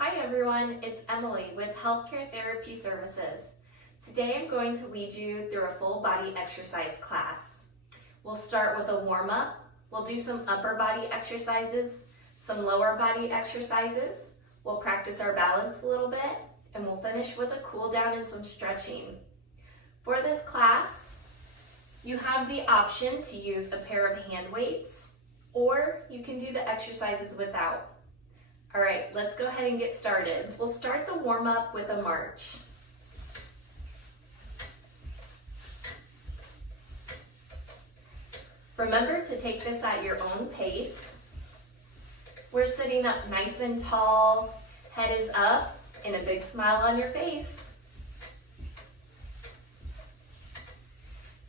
Hi everyone, it's Emily with Healthcare Therapy Services. Today I'm going to lead you through a full body exercise class. We'll start with a warm-up, we'll do some upper body exercises, some lower body exercises, we'll practice our balance a little bit, and we'll finish with a cool down and some stretching. For this class, you have the option to use a pair of hand weights, or you can do the exercises without. All right, let's go ahead and get started. We'll start the warm-up with a march. Remember to take this at your own pace. We're sitting up nice and tall, head is up, and a big smile on your face.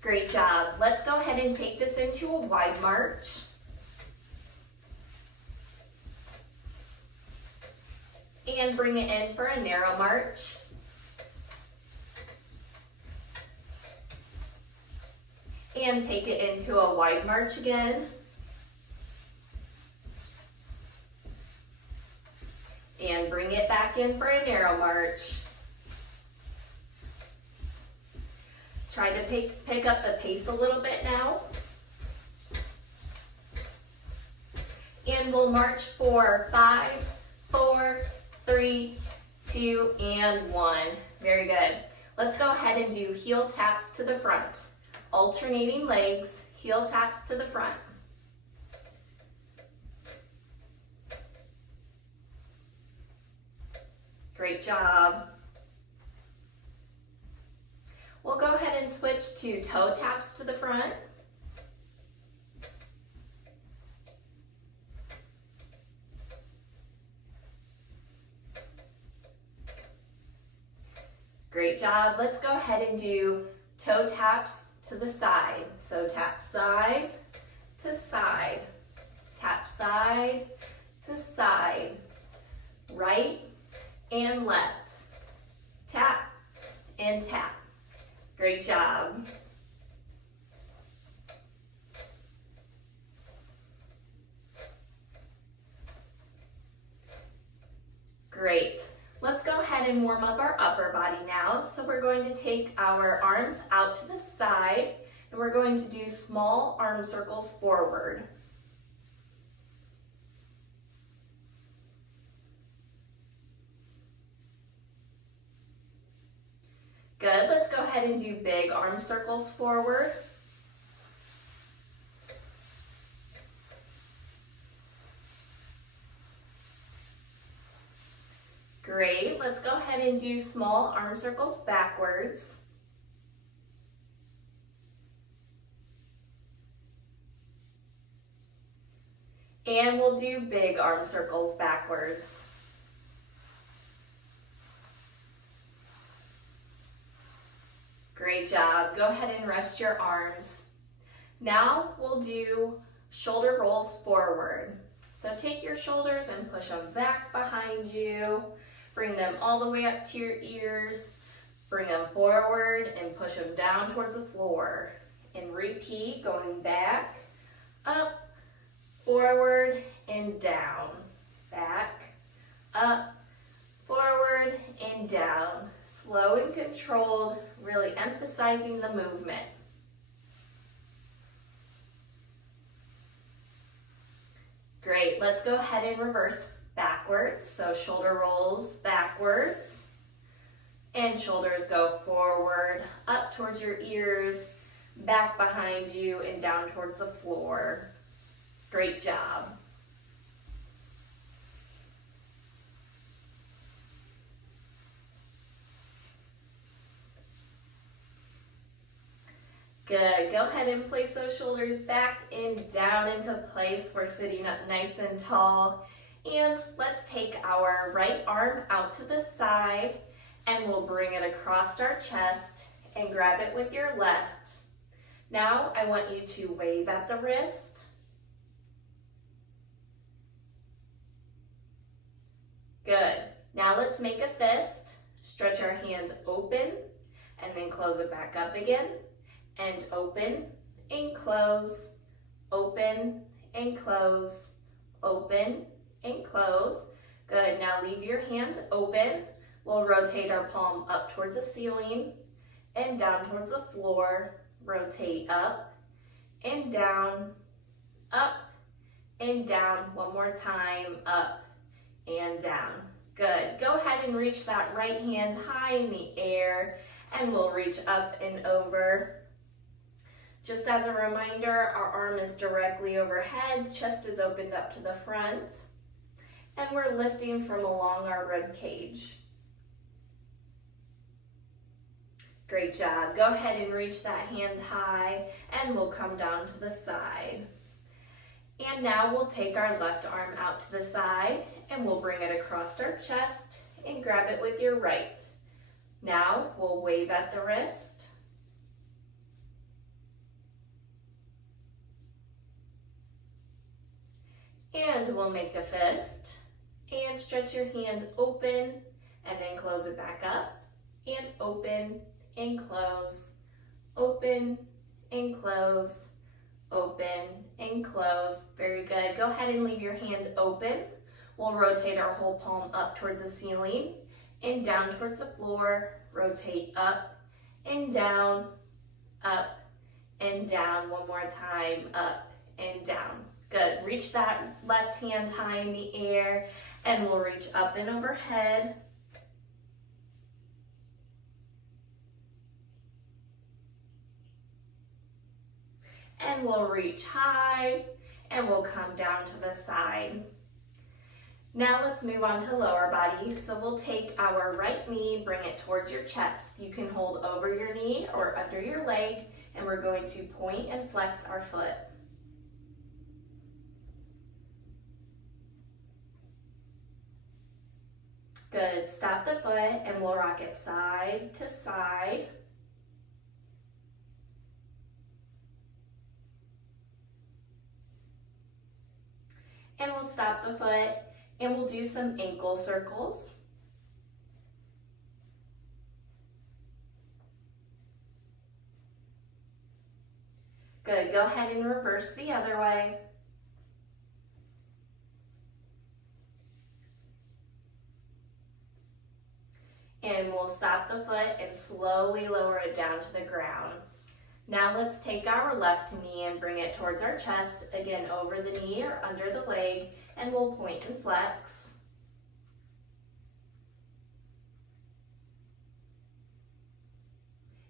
Great job. Let's go ahead and take this into a wide march. And bring it in for a narrow march. And take it into a wide march again. And bring it back in for a narrow march. Try to pick up the pace a little bit now. And we'll march for 5, 4, 3, 2, and 1. Very good. Let's go ahead and do heel taps to the front. Alternating legs, heel taps to the front. Great job. We'll go ahead and switch to toe taps to the front. Great job. Let's go ahead and do toe taps to the side. So tap side to side, tap side to side, right and left, tap and tap. Great job. Great. Let's go ahead and warm up our upper body now. So we're going to take our arms out to the side and we're going to do small arm circles forward. Good, let's go ahead and do big arm circles forward. Great, let's go ahead and do small arm circles backwards. And we'll do big arm circles backwards. Great job, go ahead and rest your arms. Now we'll do shoulder rolls forward. So take your shoulders and push them back behind you. Bring them all the way up to your ears. Bring them forward and push them down towards the floor. And repeat, going back, up, forward, and down. Back, up, forward, and down. Slow and controlled, really emphasizing the movement. Great, let's go ahead and reverse backwards. So shoulder rolls backwards and shoulders go forward, up towards your ears, back behind you and down towards the floor. Great job. Good, go ahead and place those shoulders back and down into place. We're sitting up nice and tall. And let's take our right arm out to the side and we'll bring it across our chest and grab it with your left. Now I want you to wave at the wrist. Good. Now let's make a fist. Stretch our hands open and then close it back up again. And open and close, open and close, open and close. Good, now leave your hand open. We'll rotate our palm up towards the ceiling and down towards the floor. Rotate up and down, up and down. One more time, up and down. Good, go ahead and reach that right hand high in the air and we'll reach up and over. Just as a reminder, our arm is directly overhead, chest is opened up to the front, and we're lifting from along our rib cage. Great job. Go ahead and reach that hand high and we'll come down to the side. And now we'll take our left arm out to the side and we'll bring it across our chest and grab it with your right. Now we'll wave at the wrist. And we'll make a fist and stretch your hands open and then close it back up and open and close, open and close, open and close. Very good. Go ahead and leave your hand open. We'll rotate our whole palm up towards the ceiling and down towards the floor. Rotate up and down, up and down. One more time, up and down. Good. Reach that left hand high in the air and we'll reach up and overhead. And we'll reach high and we'll come down to the side. Now let's move on to lower body. So we'll take our right knee, bring it towards your chest. You can hold over your knee or under your leg, and we're going to point and flex our foot. Good, stop the foot and we'll rock it side to side. And we'll stop the foot and we'll do some ankle circles. Good, go ahead and reverse the other way. And we'll stop the foot and slowly lower it down to the ground. Now let's take our left knee and bring it towards our chest, again over the knee or under the leg, and we'll point and flex.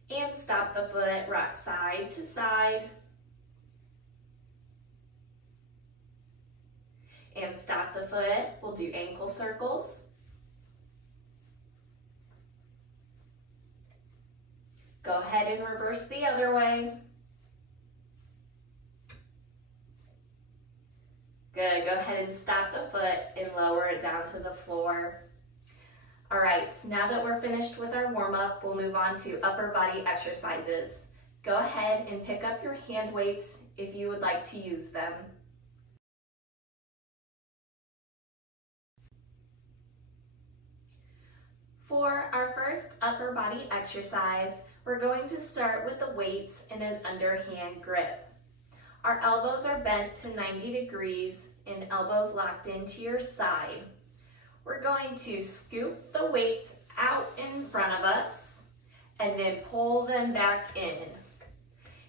And stop the foot, rock side to side. And stop the foot, we'll do ankle circles. Go ahead and reverse the other way. Good, go ahead and stop the foot and lower it down to the floor. All right, now that we're finished with our warm-up, we'll move on to upper body exercises. Go ahead and pick up your hand weights if you would like to use them. For our first upper body exercise, we're going to start with the weights in an underhand grip. Our elbows are bent to 90 degrees and elbows locked into your side. We're going to scoop the weights out in front of us and then pull them back in.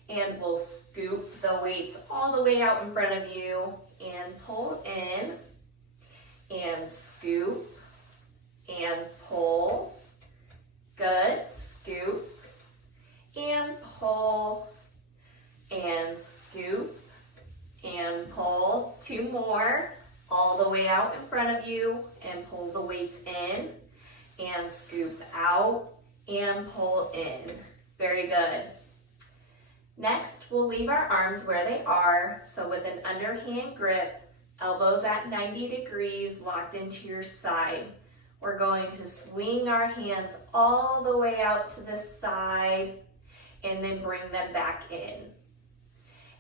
And we'll scoop the weights all the way out in front of you and pull in and scoop and pull. Good, scoop and pull and scoop and pull. Two more, all the way out in front of you and pull the weights in and scoop out and pull in. Very good. Next, we'll leave our arms where they are. So with an underhand grip, elbows at 90 degrees locked into your side. We're going to swing our hands all the way out to the side and then bring them back in.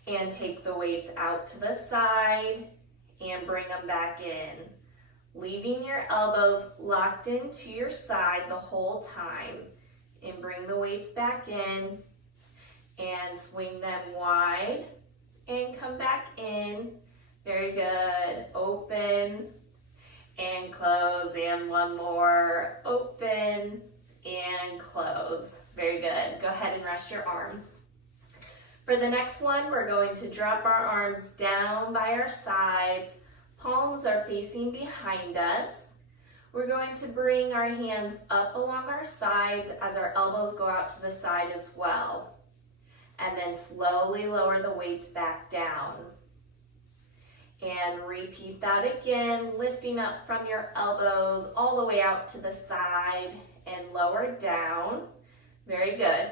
And take the weights out to the side and bring them back in. Leaving your elbows locked into your side the whole time. And bring the weights back in and swing them wide and come back in. Very good. Open and and close, and one more, open and close. Very good. Go ahead and rest your arms. For the next one, we're going to drop our arms down by our sides. Palms are facing behind us. We're going to bring our hands up along our sides as our elbows go out to the side as well. And then slowly lower the weights back down. And repeat that again, lifting up from your elbows all the way out to the side and lower down. Very good.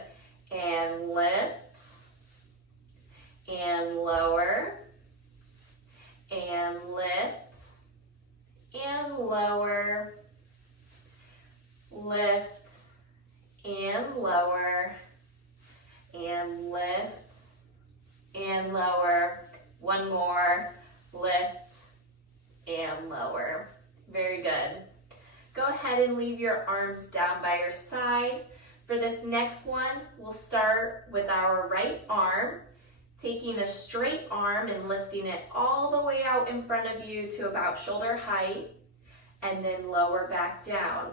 And lift and lower and lift and lower, lift and lower and lift and lower. One more, lift and lower. Very good. Go ahead and leave your arms down by your side. For this next one, we'll start with our right arm, taking a straight arm and lifting it all the way out in front of you to about shoulder height, and then lower back down.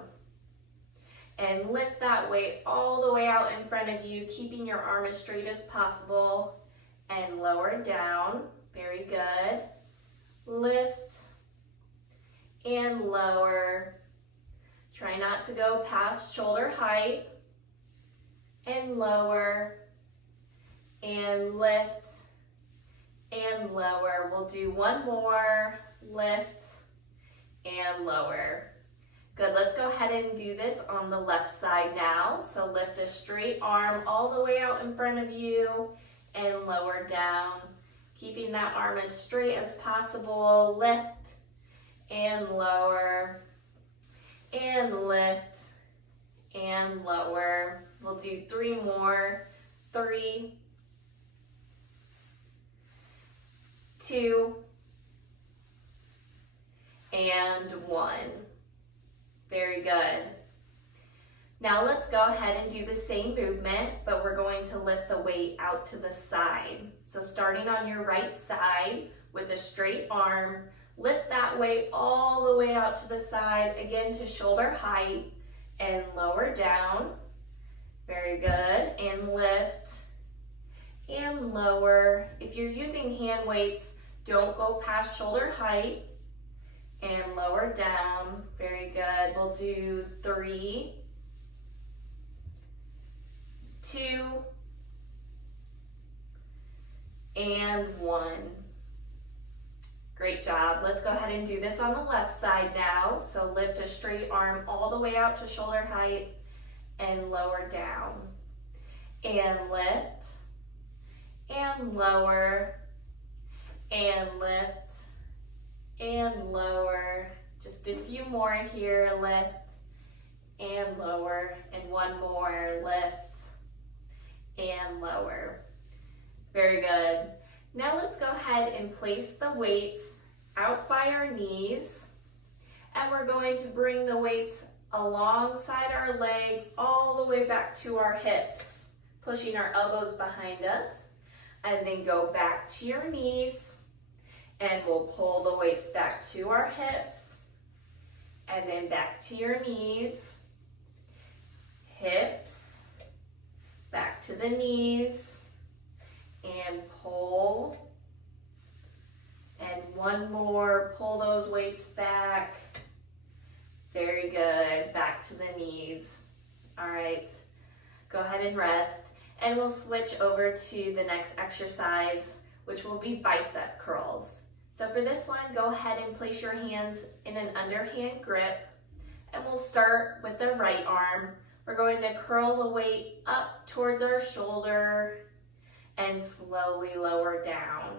And lift that weight all the way out in front of you, keeping your arm as straight as possible, and lower down. Very good. Lift and lower. Try not to go past shoulder height, and lower and lift and lower. We'll do one more, lift and lower. Good, let's go ahead and do this on the left side now. So lift a straight arm all the way out in front of you and lower down. Keeping that arm as straight as possible, lift and lower and lift and lower. We'll do three more. 3, 2, and 1. Very good. Now let's go ahead and do the same movement, but we're going to lift the weight out to the side. So starting on your right side with a straight arm, lift that weight all the way out to the side, again to shoulder height, and lower down. Very good. And lift and lower. If you're using hand weights, don't go past shoulder height, and lower down. Very good. We'll do 3, 2, and 1. Great job. Let's go ahead and do this on the left side now. So lift a straight arm all the way out to shoulder height and lower down. And lift and lower and lift and lower. Just a few more here. Lift and lower, and one more. Lift and lower. Very good. Now let's go ahead and place the weights out by our knees, and we're going to bring the weights alongside our legs all the way back to our hips, pushing our elbows behind us, and then go back to your knees, and we'll pull the weights back to our hips, and then back to your knees, hips, back to the knees, and pull, and one more, pull those weights back. Very good, back to the knees. All right, go ahead and rest, and we'll switch over to the next exercise, which will be bicep curls. So for this one, go ahead and place your hands in an underhand grip, and we'll start with the right arm. We're going to curl the weight up towards our shoulder and slowly lower down.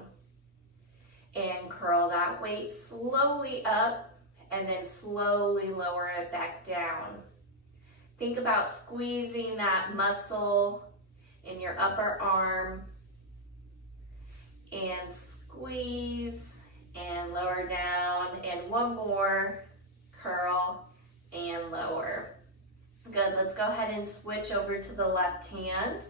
And curl that weight slowly up and then slowly lower it back down. Think about squeezing that muscle in your upper arm, and squeeze and lower down, and one more, curl and lower. Good, let's go ahead and switch over to the left hand,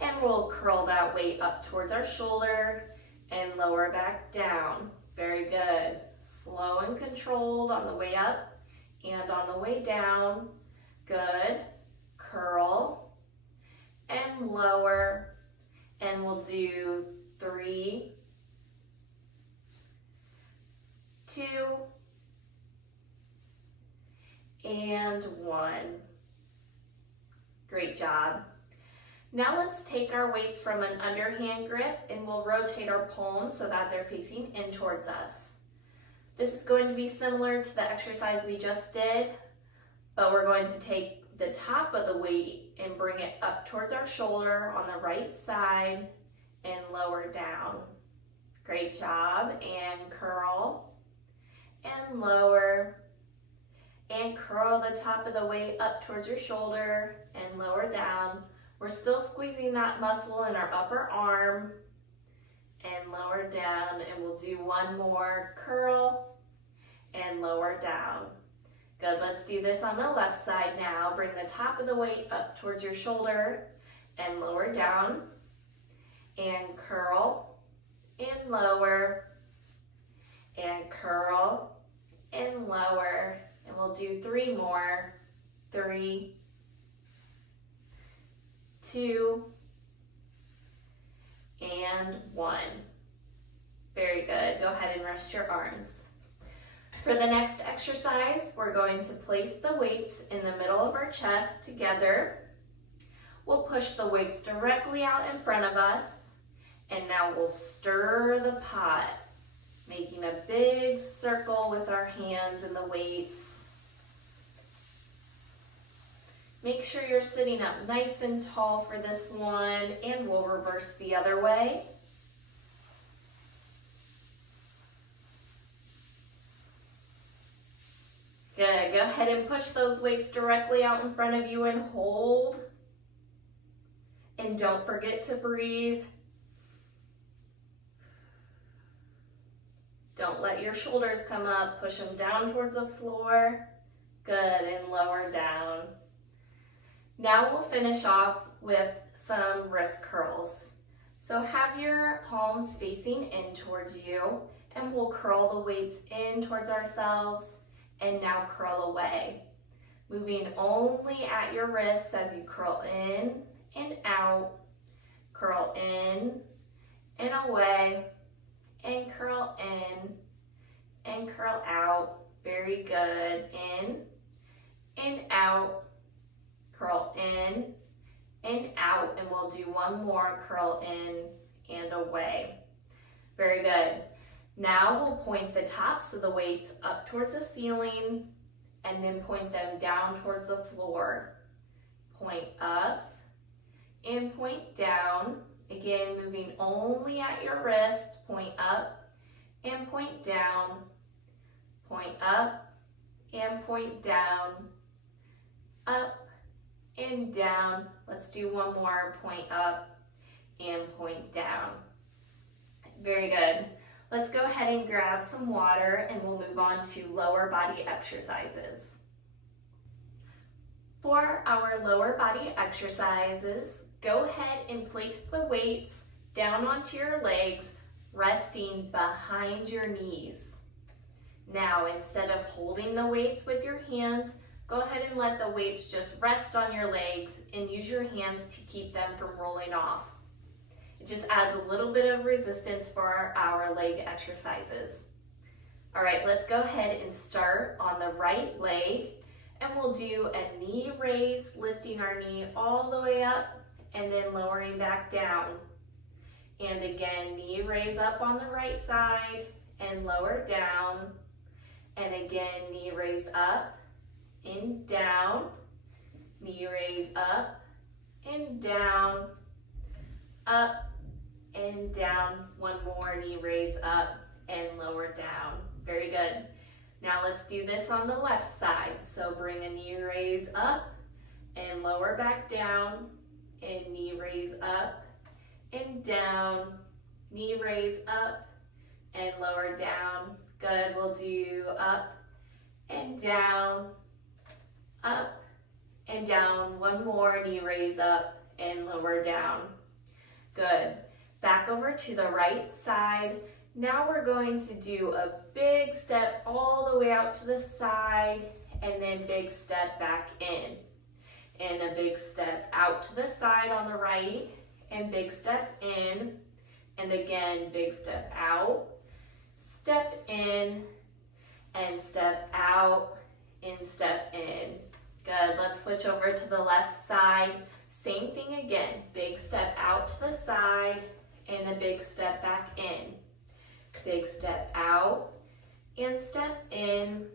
and we'll curl that weight up towards our shoulder and lower back down. Very good. Slow and controlled on the way up and on the way down. Good. Curl and lower. And we'll do 3, 2, and 1. Great job. Now let's take our weights from an underhand grip and we'll rotate our palms so that they're facing in towards us. This is going to be similar to the exercise we just did, but we're going to take the top of the weight and bring it up towards our shoulder on the right side and lower down. Great job. And curl and lower and curl the top of the weight up towards your shoulder and lower down. We're still squeezing that muscle in our upper arm and lower down, and we'll do one more. Curl and lower down. Good, let's do this on the left side now. Bring the top of the weight up towards your shoulder and lower down, and curl and lower, and curl and lower, and we'll do 3 more. 3, 2, and 1. Very good. Go ahead and rest your arms. For the next exercise, we're going to place the weights in the middle of our chest together. We'll push the weights directly out in front of us, and now we'll stir the pot, making a big circle with our hands and the weights. Make sure you're sitting up nice and tall for this one, and we'll reverse the other way. Good, go ahead and push those weights directly out in front of you and hold. And don't forget to breathe. Don't let your shoulders come up, push them down towards the floor. Good, and lower down. Now we'll finish off with some wrist curls. So have your palms facing in towards you, and we'll curl the weights in towards ourselves, and now curl away. Moving only at your wrists as you curl in and out, curl in and away, and curl in and curl out. Very good. In and out. Curl in and out, and we'll do one more. Curl in and away. Very good. Now we'll point the tops of the weights up towards the ceiling and then point them down towards the floor. Point up and point down. Again, moving only at your wrist. Point up and point down. Point up and point down. Up and down. Let's do one more. Point up and point down. Very good. Let's go ahead and grab some water and we'll move on to lower body exercises. For our lower body exercises, go ahead and place the weights down onto your legs, resting behind your knees. Now, instead of holding the weights with your hands, go ahead and let the weights just rest on your legs and use your hands to keep them from rolling off. It just adds a little bit of resistance for our leg exercises. All right, let's go ahead and start on the right leg, and we'll do a knee raise, lifting our knee all the way up and then lowering back down. And again, knee raise up on the right side and lower down. And again, knee raise up and down, knee raise up and down, up and down. One more, knee raise up and lower down. Very good. Now let's do this on the left side. So bring a knee raise up and lower back down, and knee raise up and down, knee raise up and lower down. Good, we'll do up and down, up and down. One more, knee raise up and lower down. Good. Back over to the right side. Now we're going to do a big step all the way out to the side and then big step back in. And a big step out to the side on the right and big step in. And again, big step out, step in, and step out, and step in. Good, let's switch over to the left side. Same thing again, big step out to the side and a big step back in. Big step out and step in,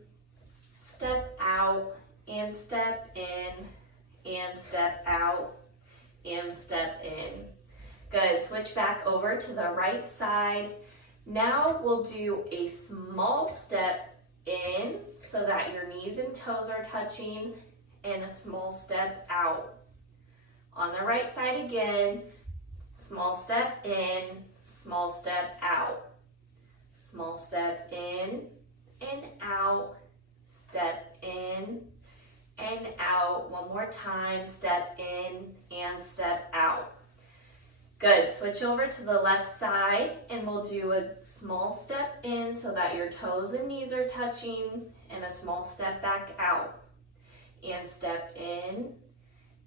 step out and step in, and step out and step in. Good, switch back over to the right side. Now we'll do a small step in so that your knees and toes are touching, and a small step out. On the right side again, small step in, small step out. Small step in and out, step in and out. One more time, step in and step out. Good, switch over to the left side and we'll do a small step in so that your toes and knees are touching, and a small step back out. And step in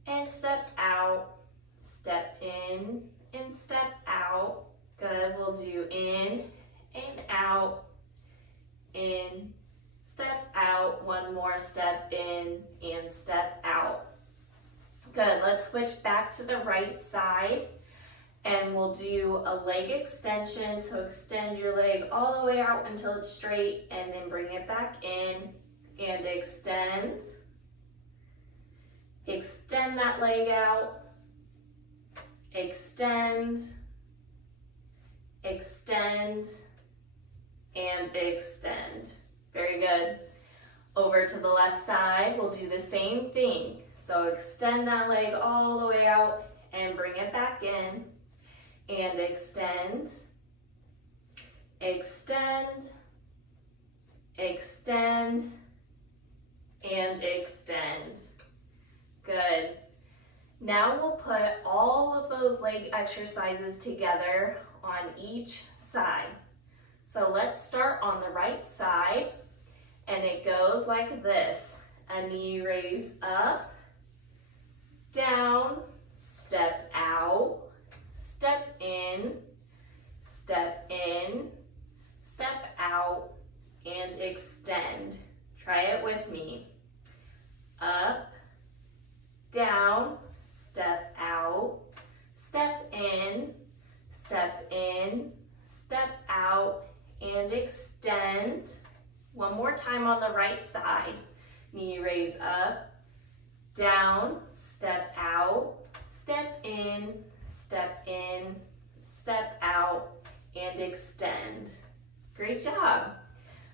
and step out, step in and step out. Good, we'll do in and out, in, step out. One more step in and step out. Good, let's switch back to the right side and we'll do a leg extension. So extend your leg all the way out until it's straight and then bring it back in and extend. Extend that leg out, extend, extend, and extend. Very good. Over to the left side, we'll do the same thing. So extend that leg all the way out and bring it back in, and extend, extend, extend, and extend. Good. Now we'll put all of those leg exercises together on each side. So let's start on the right side, and it goes like this. A knee raise up, down, step out, step in, step in, step out, and extend. Try it with me. Up, down, step out, step in, step in, step out, and extend. One more time on the right side. Knee raise up, down, step out, step in, step in, step out, and extend. Great job.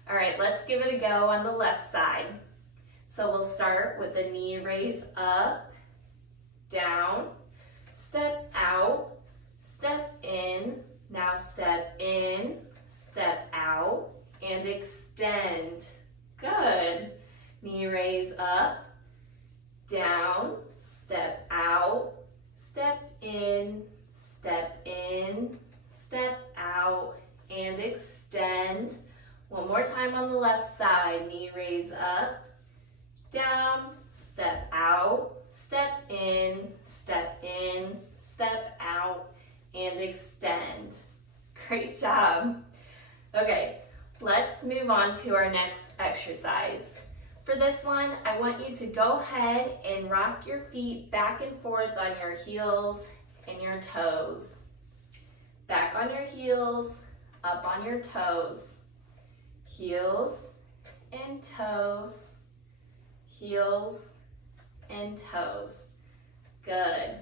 All right, let's give it a go on the left side. So we'll start with the knee raise up, down, step out, step in, now step in, step out, and extend. Good. Knee raise up, down, step out, step in, step in, step out, and extend. One more time on the left side. Knee raise up, down, step out, step in, step in, step out, and extend. Great job. Okay, let's move on to our next exercise. For this one, I want you to go ahead and rock your feet back and forth on your heels and your toes. Back on your heels, up on your toes. Heels and toes, heels and toes. Good.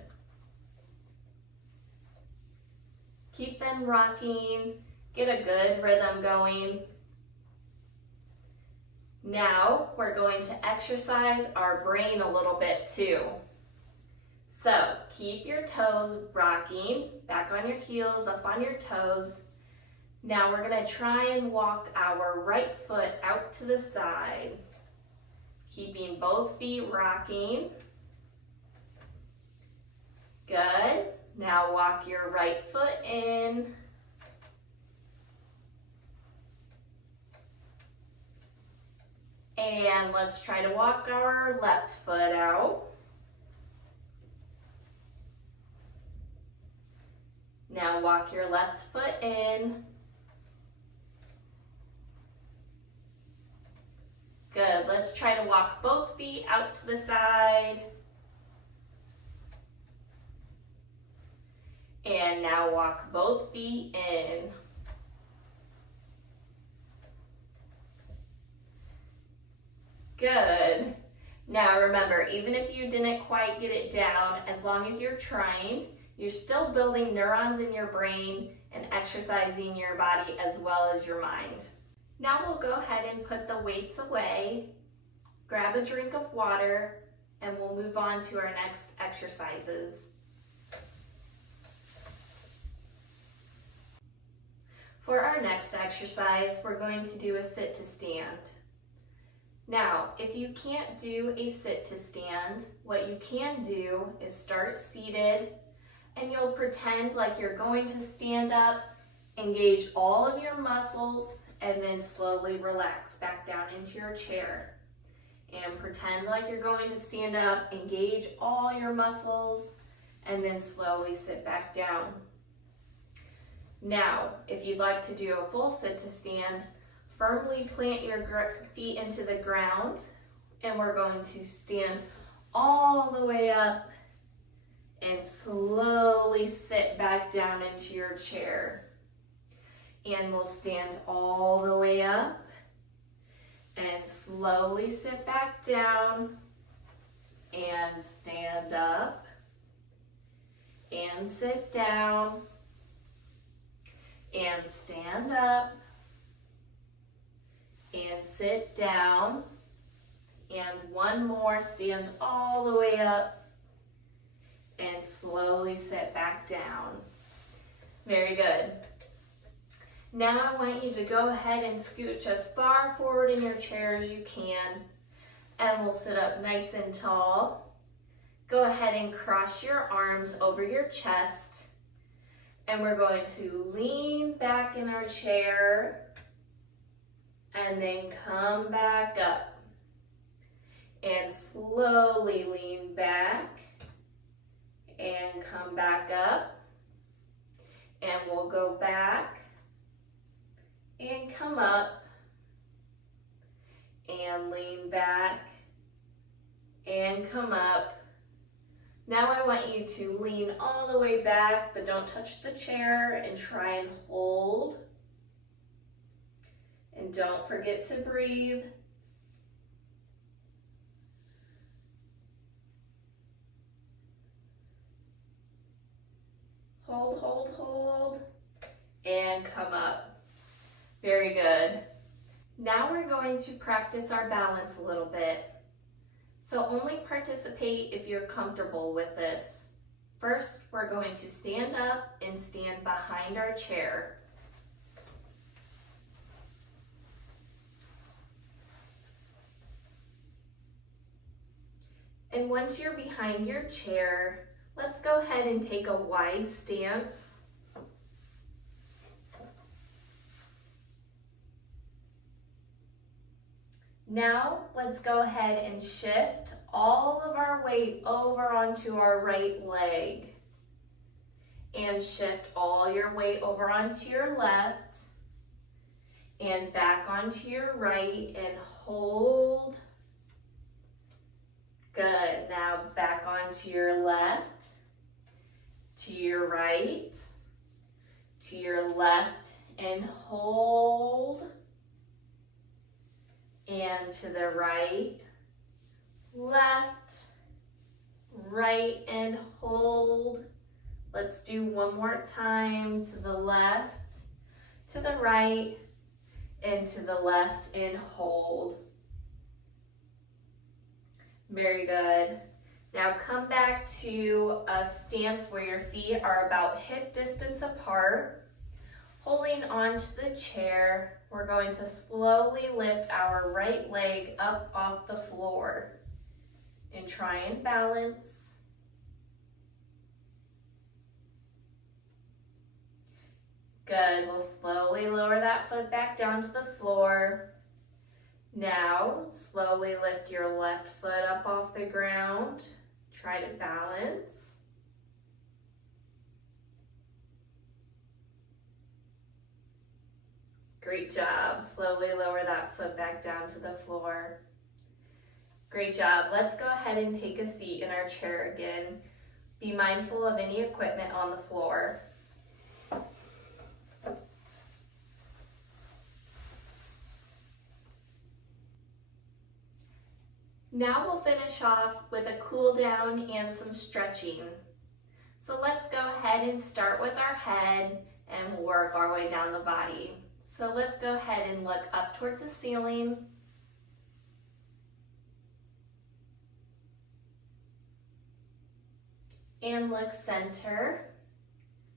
Keep them rocking. Get a good rhythm going. Now we're going to exercise our brain a little bit too. So keep your toes rocking, back on your heels, up on your toes. Now we're going to try and walk our right foot out to the side, keeping both feet rocking. Good. Now walk your right foot in And let's try to walk our left foot out. Now walk your left foot in. Good, let's try to walk both feet out to the side. And now walk both feet in. Good. Now remember, even if you didn't quite get it down, as long as you're trying, you're still building neurons in your brain and exercising your body as well as your mind. Now we'll go ahead and put the weights away, grab a drink of water, and we'll move on to our next exercises. For our next exercise, we're going to do a sit to stand. Now, if you can't do a sit to stand, what you can do is start seated, and you'll pretend like you're going to stand up, engage all of your muscles, and then slowly relax back down into your chair. And pretend like you're going to stand up, engage all your muscles, and then slowly sit back down. Now, if you'd like to do a full sit to stand, firmly plant your feet into the ground, and we're going to stand all the way up and slowly sit back down into your chair. And we'll stand all the way up and slowly sit back down and stand up and sit down and stand up and sit down, and one more, stand all the way up and slowly sit back down. Very good. Now I want you to go ahead and scooch as far forward in your chair as you can, and we'll sit up nice and tall. Go ahead and cross your arms over your chest, and we're going to lean back in our chair and then come back up. And slowly lean back and come back up. And we'll go back and come up and lean back and come up. Now I want you to lean all the way back, but don't touch the chair, and try and hold. And don't forget to breathe. Hold, hold, hold, and come up. Very good. Now we're going to practice our balance a little bit. So only participate if you're comfortable with this. First, we're going to stand up and stand behind our chair. And once you're behind your chair, let's go ahead and take a wide stance. Now, let's go ahead and shift all of our weight over onto our right leg. And shift all your weight over onto your left. And back onto your right, and hold. Good. Now back onto your left, to your right, to your left, and hold. And to the right, left, right, and hold. Let's do one more time. To the left, to the right, and to the left, and hold. Very good. Now come back to a stance where your feet are about hip distance apart. Holding onto the chair, we're going to slowly lift our right leg up off the floor and try and balance. Good. We'll slowly lower that foot back down to the floor. Now, slowly lift your left foot up off the ground. Try to balance. Great job. Slowly lower that foot back down to the floor. Great job. Let's go ahead and take a seat in our chair again. Be mindful of any equipment on the floor. Now we'll finish off with a cool down and some stretching. So let's go ahead and start with our head and work our way down the body. So let's go ahead and look up towards the ceiling. And look center.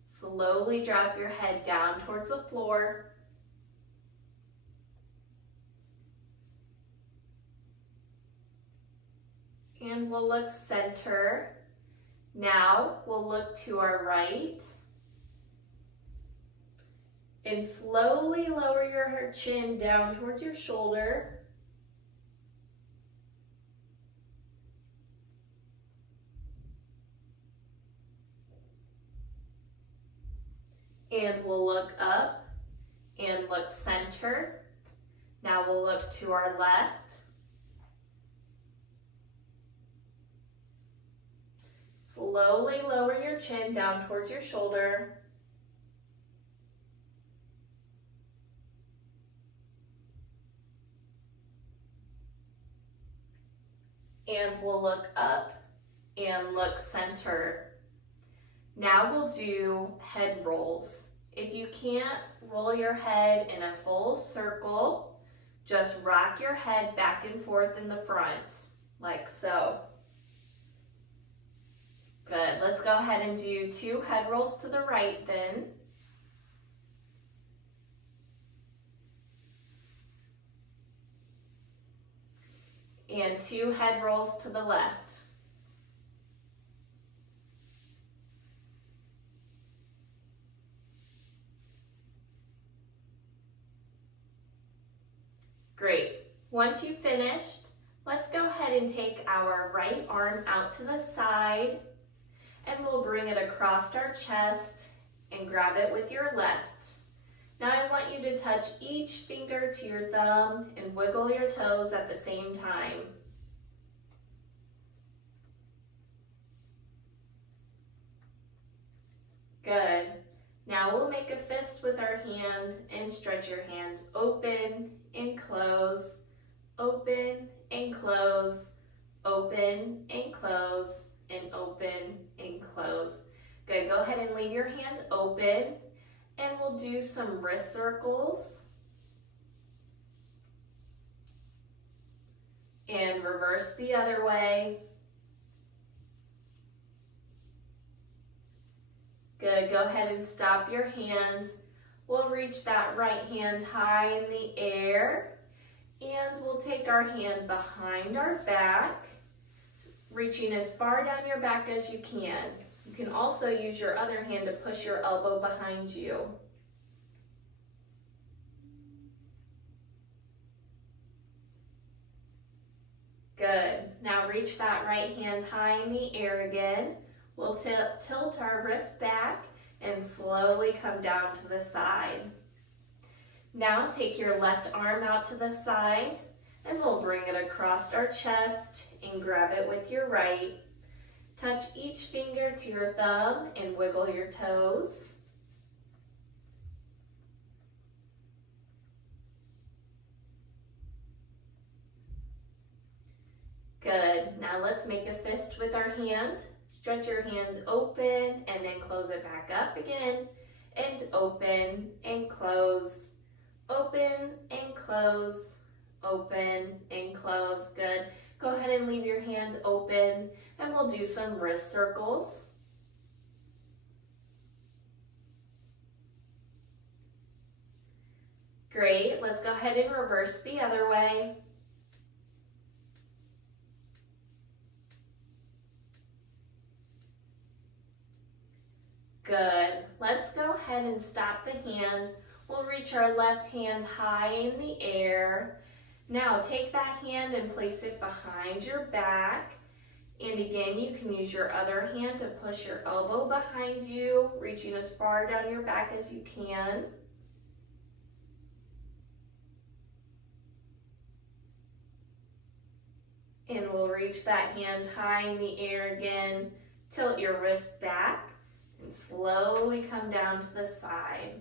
Slowly drop your head down towards the floor. And we'll look center. Now we'll look to our right. And slowly lower your chin down towards your shoulder. And we'll look up and look center. Now we'll look to our left. Slowly lower your chin down towards your shoulder. And we'll look up and look center. Now we'll do head rolls. If you can't roll your head in a full circle, just rock your head back and forth in the front, like so. Good, let's go ahead and do 2 head rolls to the right then. And 2 head rolls to the left. Great. Once you've finished, let's go ahead and take our right arm out to the side and we'll bring it across our chest and grab it with your left. Now I want you to touch each finger to your thumb and wiggle your toes at the same time. Good. Now we'll make a fist with our hand and stretch your hand open and close, open and close, open and close, and open and close. Good, go ahead and leave your hand open and we'll do some wrist circles. And reverse the other way. Good, go ahead and stop your hands. We'll reach that right hand high in the air and we'll take our hand behind our back, reaching as far down your back as you can. You can also use your other hand to push your elbow behind you. Good. Now reach that right hand high in the air again. We'll tilt our wrist back and slowly come down to the side. Now take your left arm out to the side and we'll bring it across our chest and grab it with your right. Touch each finger to your thumb and wiggle your toes. Good. Now let's make a fist with our hand. Stretch your hands open and then close it back up again. And open and close. Open and close. Open and close. Good. Go ahead and leave your hand open and we'll do some wrist circles. Great. Let's go ahead and reverse the other way. Good. Let's go ahead and stop the hands. We'll reach our left hand high in the air Now take that hand and place it behind your back. And again, you can use your other hand to push your elbow behind you, reaching as far down your back as you can. And we'll reach that hand high in the air again. Tilt your wrist back and slowly come down to the side.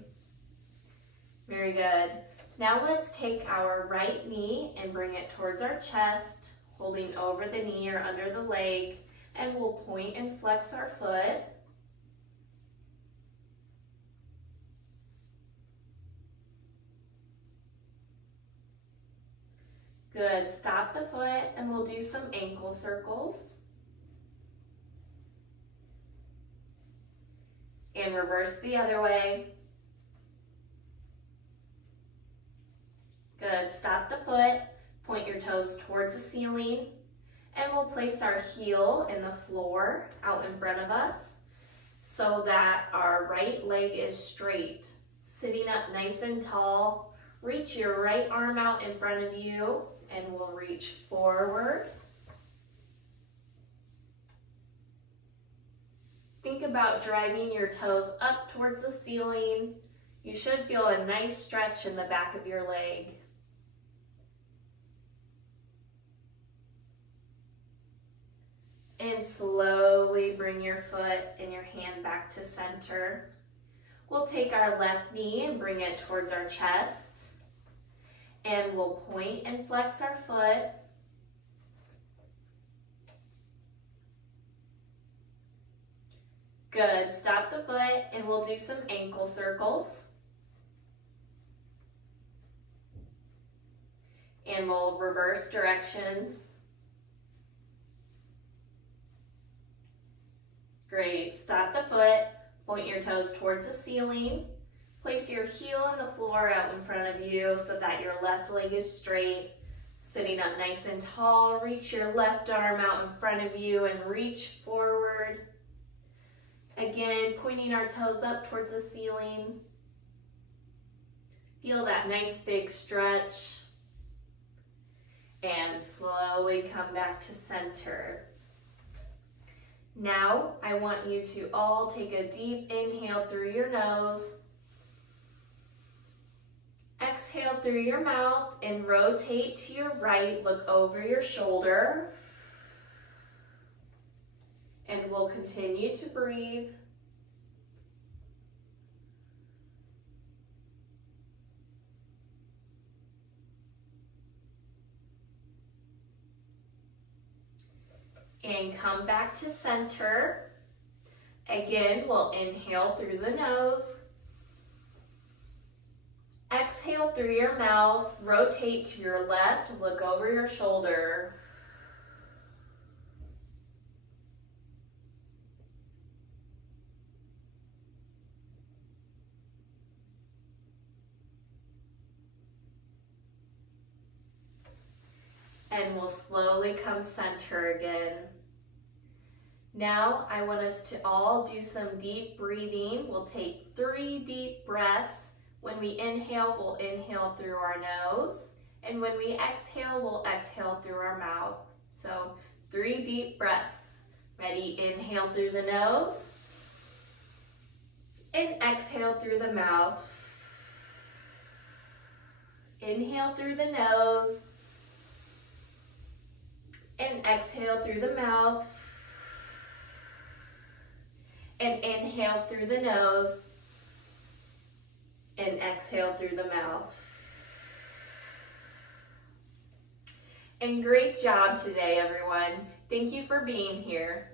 Very good. Now let's take our right knee and bring it towards our chest, holding over the knee or under the leg, and we'll point and flex our foot. Good. Stop the foot and we'll do some ankle circles. And reverse the other way. Good. Stop the foot, point your toes towards the ceiling, and we'll place our heel in the floor out in front of us so that our right leg is straight. Sitting up nice and tall, reach your right arm out in front of you and we'll reach forward. Think about driving your toes up towards the ceiling. You should feel a nice stretch in the back of your leg. And slowly bring your foot and your hand back to center. We'll take our left knee and bring it towards our chest. And we'll point and flex our foot. Good. Stop the foot and we'll do some ankle circles. And we'll reverse directions. Great. Stop the foot, point your toes towards the ceiling. Place your heel on the floor out in front of you so that your left leg is straight. Sitting up nice and tall, reach your left arm out in front of you and reach forward. Again, pointing our toes up towards the ceiling. Feel that nice big stretch. And slowly come back to center. Now, I want you to all take a deep inhale through your nose. Exhale through your mouth and rotate to your right. Look over your shoulder. And we'll continue to breathe. And come back to center. Again, we'll inhale through the nose. Exhale through your mouth, rotate to your left, look over your shoulder. And we'll slowly come center again. Now I want us to all do some deep breathing. We'll take 3 deep breaths. When we inhale, we'll inhale through our nose. And when we exhale, we'll exhale through our mouth. So 3 deep breaths. Ready? Inhale through the nose. And exhale through the mouth. Inhale through the nose. And exhale through the mouth. And inhale through the nose. And exhale through the mouth. And great job today, everyone. Thank you for being here.